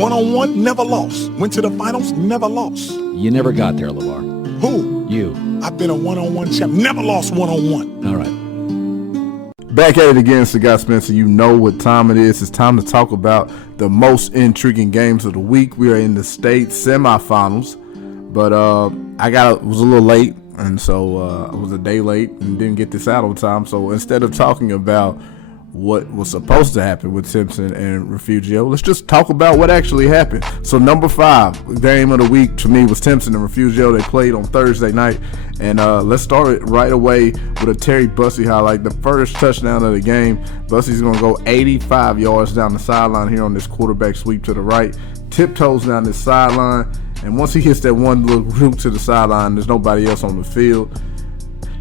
One-on-one, never lost. Went to the finals, never lost. You never got there, LeVar. Who? You. I've been a one-on-one champ. Never lost one-on-one. All right. Back at it again, Cigar Spencer. You know what time it is. It's time to talk about the most intriguing games of the week. We are in the state semifinals, but was a little late, and so I was a day late and didn't get this out on time. So instead of talking about what was supposed to happen with Timpson and Refugio, let's just talk about what actually happened. So number 5 game of the week to me was Timpson and Refugio. They played on Thursday night, and let's start it right away with a Terry Bussey highlight. The first touchdown of the game. Bussey's going to go 85 yards down the sideline here on this quarterback sweep to the right, tiptoes down this sideline, and once he hits that one little route to the sideline, there's nobody else on the field.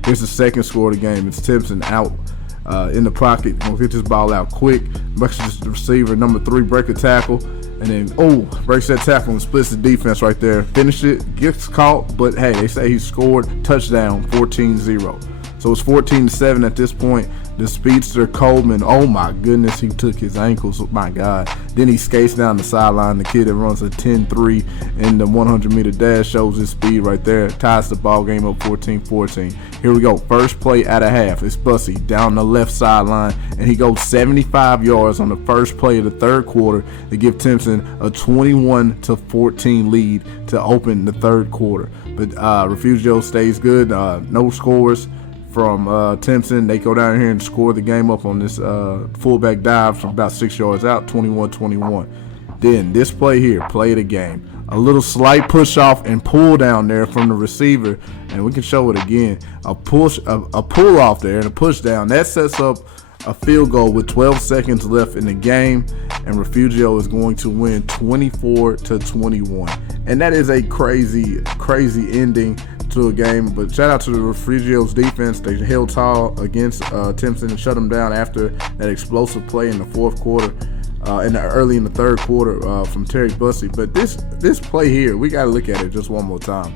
Here's the second score of the game. It's Timpson out in the pocket. We'll get this ball out quick. Breaks the receiver, number 3, break a tackle, and then breaks that tackle and splits the defense right there. Finish it, gets caught, but hey, they say he scored. Touchdown, 14-0. So it's 14-7 at this point. The speedster Coleman, oh my goodness, he took his ankles, my God. Then he skates down the sideline. The kid that runs a 10-3 in the 100-meter dash shows his speed right there. Ties the ball game up 14-14. Here we go. First play at a half. It's Bussey down the left sideline, and he goes 75 yards on the first play of the third quarter to give Timpson a 21-14 lead to open the third quarter. But Refugio stays good. No scores from Timpson. They go down here and score the game up on this fullback dive from about 6 yards out, 21-21. Then this play here, play of the game. A little slight push off and pull down there from the receiver, and we can show it again. A pull off there and a push down. That sets up a field goal with 12 seconds left in the game, and Refugio is going to win 24-21. And that is a crazy ending to a game. But shout out to the Refugio's defense. They held tall against Timpson and shut them down after that explosive play in the fourth quarter, early in the third quarter from Terry Bussey. But this play here, we got to look at it just one more time.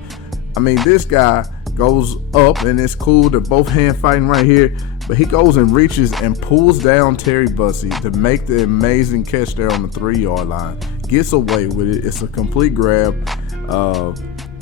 I mean, this guy goes up, and it's cool. They're both hand fighting right here, but he goes and reaches and pulls down Terry Bussey to make the amazing catch there on the 3-yard line. Gets away with it. It's a complete grab.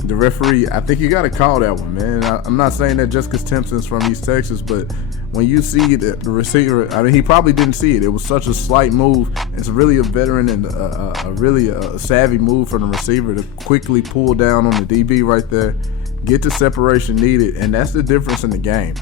The referee, I think you got to call that one, man. I'm not saying that just because Timpson's from East Texas, but when you see the receiver, I mean, he probably didn't see it. It was such a slight move. It's really a veteran and a savvy move from the receiver to quickly pull down on the DB right there, get the separation needed, and that's the difference in the game.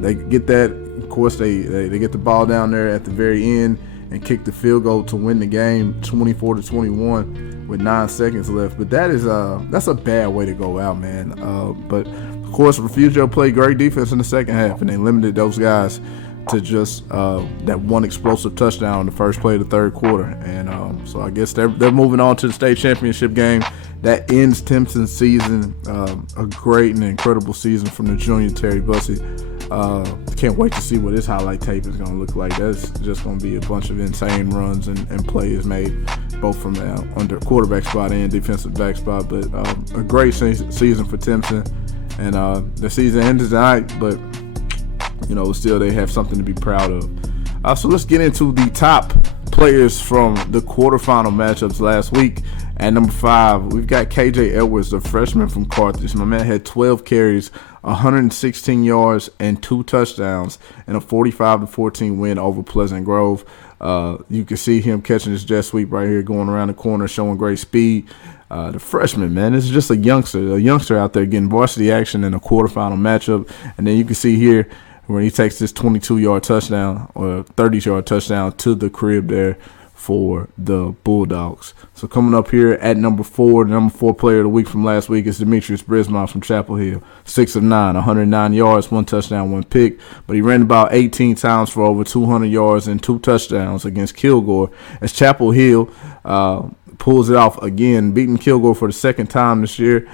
They get that. Of course, they get the ball down there at the very end and kick the field goal to win the game 24-21 with 9 seconds left. But that's a bad way to go out, man. But of course, Refugio played great defense in the second half, and they limited those guys to just that one explosive touchdown on the first play of the third quarter. And so I guess they're moving on to the state championship game. That ends Timpson's season. A great and incredible season from the junior Terry Bussey. Can't wait to see what his highlight tape is going to look like. That's just going to be a bunch of insane runs and plays made, both from the under quarterback spot and defensive back spot. But a great season for Timpson. And the season ended tonight, but still they have something to be proud of. So let's get into the top players from the quarterfinal matchups last week. At number 5, we've got KJ Edwards, the freshman from Carthage. My man had 12 carries, 116 yards, and 2 touchdowns in a 45-14 win over Pleasant Grove. You can see him catching his jet sweep right here, going around the corner, showing great speed. The freshman, man, this is just a youngster out there getting varsity action in a quarterfinal matchup. And then you can see here when he takes this 22-yard touchdown or 30-yard touchdown to the crib there for the Bulldogs. So coming up here at number 4, the number 4 player of the week from last week is DEMETRIOS BRISBON from Chapel Hill. 6 of 9, 109 yards, 1 touchdown, 1 pick. But he ran about 18 times for over 200 yards and 2 touchdowns against Kilgore as Chapel Hill pulls it off again, beating Kilgore for the second time this year.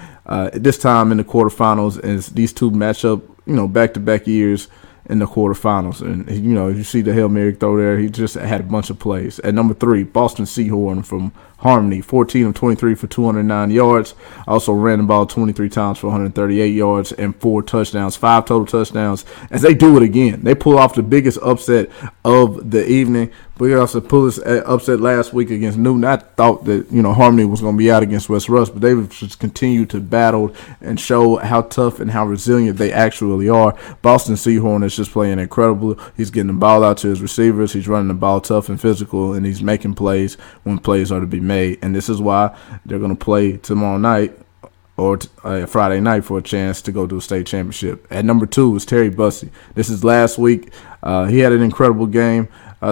This time in the quarterfinals, as these two match up, back-to-back years. in the quarterfinals. And, you know, you see the Hail Mary throw there. He just had a bunch of plays. At number 3, Boston Seahorn from Harmony, 14 of 23 for 209 yards. Also ran the ball 23 times for 138 yards and 4 touchdowns, 5 total touchdowns. As they do it again, they pull off the biggest upset of the evening. We also pulled this upset last week against Newton. I thought that, you know, Harmony was going to be out against West Rush, but they've just continued to battle and show how tough and how resilient they actually are. Boston Seahorn is just playing incredible. He's getting the ball out to his receivers. He's running the ball tough and physical, and he's making plays when plays are to be made. And this is why they're going to play tomorrow night or Friday night for a chance to go to a state championship. At number 2 is Terry Bussey. This is last week. He had an incredible game.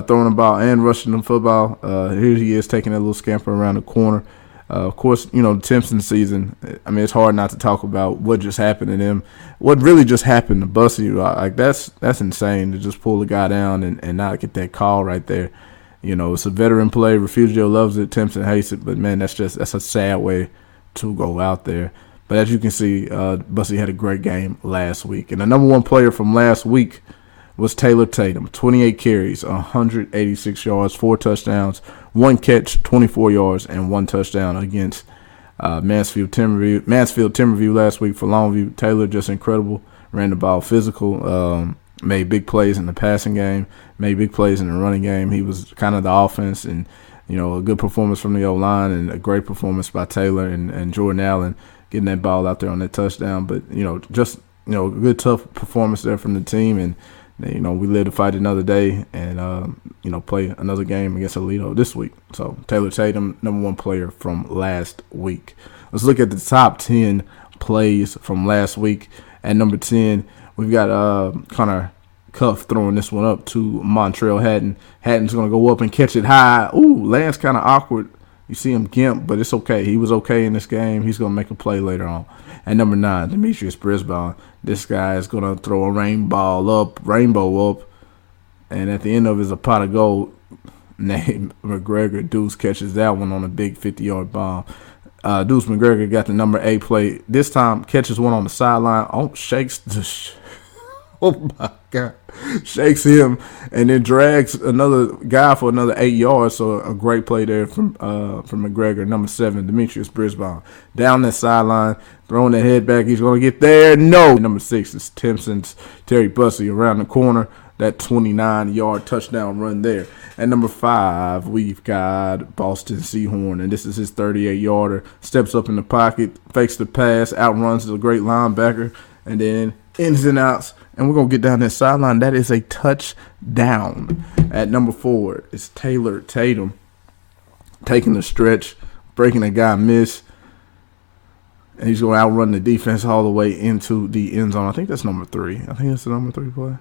Throwing the ball and rushing the football. Here he is taking that little scamper around the corner. Of course, you know, the Timpson season, I mean, it's hard not to talk about what just happened to them. What really just happened to Bussey, like that's insane to just pull the guy down and not get that call right there. You know, it's a veteran play. Refugio loves it. Timpson hates it. But, man, that's a sad way to go out there. But as you can see, Bussey had a great game last week. And the number 1 player from last week was Taylor Tatum, 28 carries, 186 yards, 4 touchdowns, 1 catch, 24 yards, and 1 touchdown against Mansfield Timberview last week for Longview. Taylor just incredible, ran the ball physical, made big plays in the passing game, made big plays in the running game. He was kind of the offense, and, you know, a good performance from the O-line and a great performance by Taylor and Jordan Allen getting that ball out there on that touchdown. But, you know, just, you know, a good, tough performance there from the team. And, you know, we live to fight another day and, you know, play another game against ALEDO this week. So Taylor Tatum, number 1 player from last week. Let's look at the top 10 plays from last week. At number 10, we've got Connor Cuff throwing this one up to Montrell Hatton. Hatton's going to go up and catch it high. Ooh, lands kind of awkward. You see him gimp, but it's okay. He was okay in this game. He's going to make a play later on. At number 9, DEMETRIOS BRISBON. This guy is going to throw a rainbow up, and at the end of it is a pot of gold named McGregor. Deuce catches that one on a big 50-yard bomb. Deuce McGregor got the number 8 play. This time catches one on the sideline. Oh, my God. Shakes him and then drags another guy for another 8 yards. So a great play there from McGregor. Number 7, DEMETRIOS BRISBON. Down that sideline, throwing the head back. He's going to get there. No. Number 6 is Timpson's Terry Bussey around the corner. That 29-yard touchdown run there. At number 5, we've got Boston Seahorn, and this is his 38-yarder. Steps up in the pocket, fakes the pass, outruns the great linebacker, and then ins and outs. And we're going to get down that sideline. That is a touchdown. At number 4, it's Taylor Tatum taking the stretch, breaking a guy miss. And he's going to outrun the defense all the way into the end zone. I think that's number 3. I think that's the number 3 play.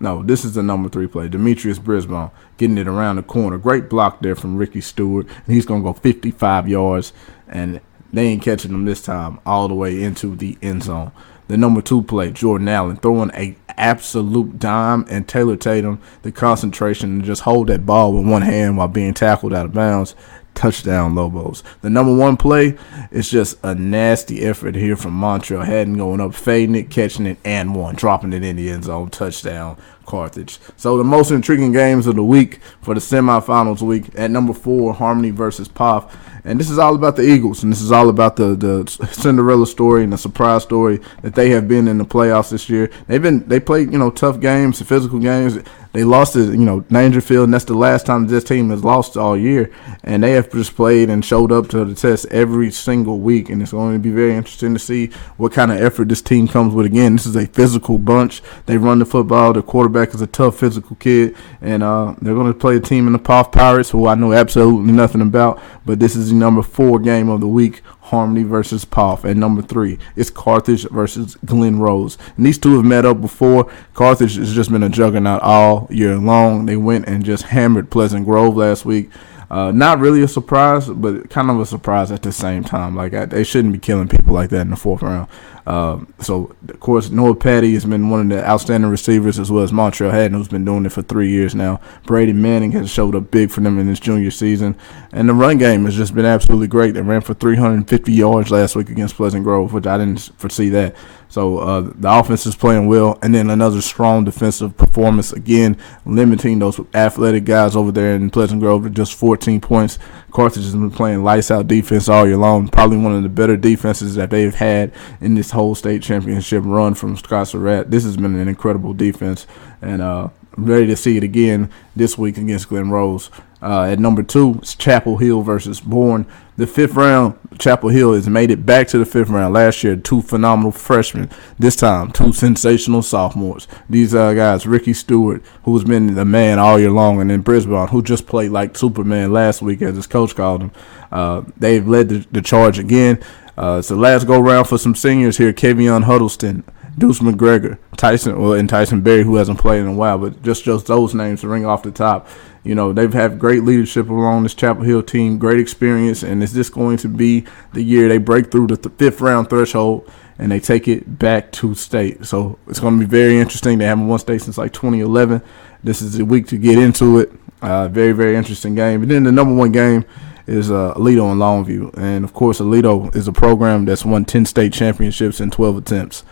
No, this is the number 3 play. DEMETRIOS BRISBON getting it around the corner. Great block there from Ricky Stewart. And he's going to go 55 yards. And they ain't catching him this time all the way into the end zone. The number 2 play, Jordan Allen throwing a absolute dime, and Taylor Tatum, the concentration to just hold that ball with one hand while being tackled out of bounds. Touchdown, Lobos. The number 1 play is just a nasty effort here from Montrell Hatton, going up, fading it, catching it, and dropping it in the end zone. Touchdown, Carthage. So the most intriguing games of the week for the semifinals week. At number 4, Harmony versus POTH. And this is all about the Eagles, and this is all about the Cinderella story and the surprise story that they have been in the playoffs this year. They played, you know, tough games, physical games. They lost to, you know, Dangerfield, and that's the last time this team has lost all year. And they have just played and showed up to the test every single week, and it's going to be very interesting to see what kind of effort this team comes with again. This is a physical bunch. They run the football. The quarterback is a tough physical kid, and they're going to play a team in the POTH Pirates, who I know absolutely nothing about, but this is the number 4 game of the week. Harmony versus POTH. At number 3, it's Carthage versus GLEN Rose. And these two have met up before. Carthage has just been a juggernaut all year long. They went and just hammered Pleasant Grove last week. Not really a surprise, but kind of a surprise at the same time. Like, they shouldn't be killing people like that in the 4th round. So, of course, Noah Patty has been one of the outstanding receivers, as well as Montrell Hatton, who's been doing it for 3 years now. Brady Manning has showed up big for them in his junior season. And the run game has just been absolutely great. They ran for 350 yards last week against Pleasant Grove, which I didn't foresee that. So the offense is playing well, and then another strong defensive performance, again, limiting those athletic guys over there in Pleasant Grove to just 14 points. Carthage has been playing lights-out defense all year long, probably one of the better defenses that they've had in this whole state championship run from Scott Surratt. This has been an incredible defense, and I'm ready to see it again this week against Glen Rose. At number 2, it's Chapel Hill versus BOERNE. The 5th round, Chapel Hill has made it back to the 5th round. Last year, 2 phenomenal freshmen. This time, 2 sensational sophomores. These guys, Ricky Stewart, who's been the man all year long, and then BRISBON, who just played like Superman last week, as his coach called him. They've led the charge again. It's the last go-round for some seniors here. Kavion Huddleston, Deuce McGregor, and Tyson Berry, who hasn't played in a while, but just those names to ring off the top. You know, they've had great leadership along this Chapel Hill team, great experience, and is this going to be the year they break through the 5th round threshold and they take it back to state? So it's going to be very interesting. They haven't won state since like 2011. This is the week to get into it. Very, very interesting game. And then the number 1 game is ALEDO and Longview. And, of course, ALEDO is a program that's won 10 state championships in 12 attempts.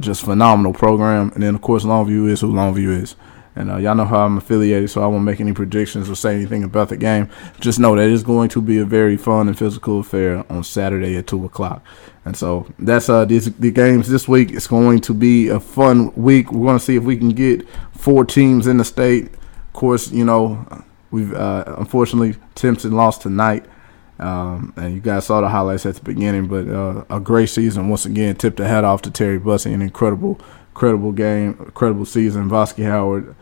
Just phenomenal program. And then, of course, Longview is who Longview is. And y'all know how I'm affiliated, so I won't make any predictions or say anything about the game. Just know that it's going to be a very fun and physical affair on Saturday at 2 o'clock. And so that's the games this week. It's going to be a fun week. We're going to see if we can get 4 teams in the state. Of course, you know, we've unfortunately, Timpson lost tonight. And you guys saw the highlights at the beginning. But a great season once again. Tip the hat off to Terry Bussey. An incredible game, incredible season. Vosky Howard,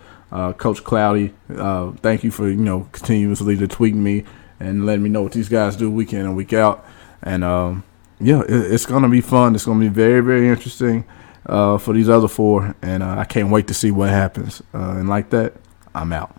Coach Cloudy, thank you for, continuously to tweet me and letting me know what these guys do week in and week out. And, it's going to be fun. It's going to be very, very interesting for these other 4. And I can't wait to see what happens. And like that, I'm out.